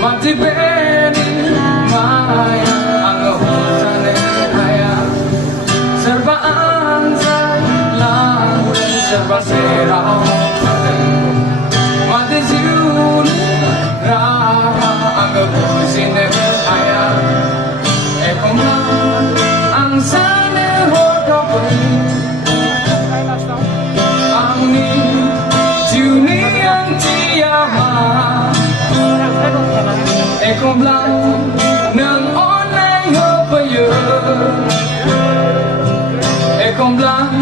Mati beni maya ang hutan haya serba anzai lang serba serau mati ziun raha ang busin haya ekong ang sana hotopun ang ni juni ang tiyama ekong lang ng onay hopayo ekong lang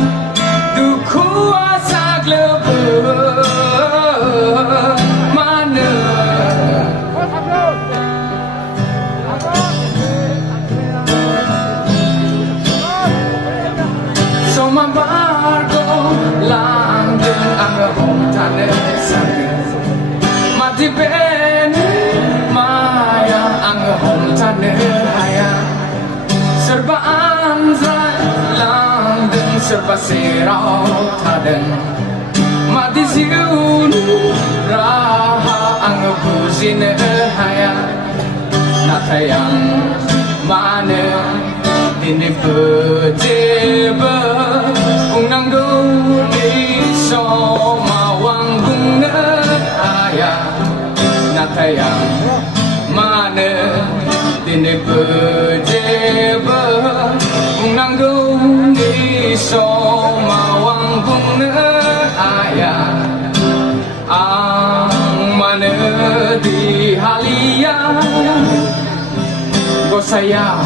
dukuha sa glebe mana so mabargo lang din ang hutan sa mati beni maya ang hutan haya serba anzai lang din serba serau taden mati ziun raha ang busin haya natayang mana ini berjeba unang duni so mawang bunga haya natayang mana ini berjeba unang duni so mawang bunga haya ang mana di halia go saya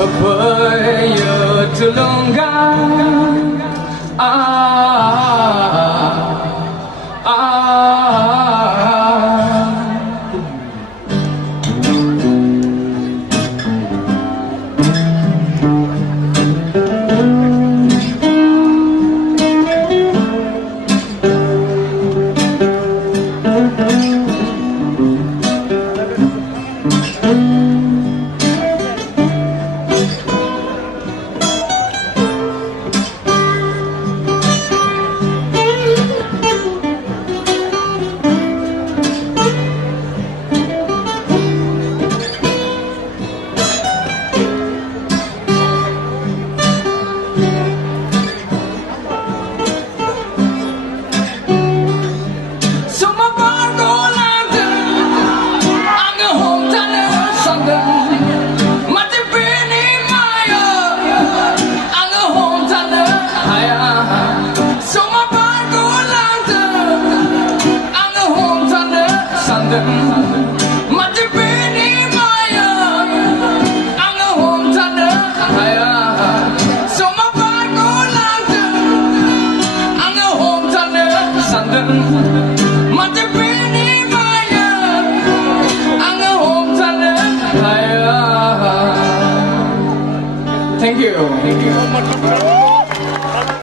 Baya tulungan mati bini maya ang hutan haya sumapan ko lang ang hutan sandang mati bini maya ang hutan haya. Thank you.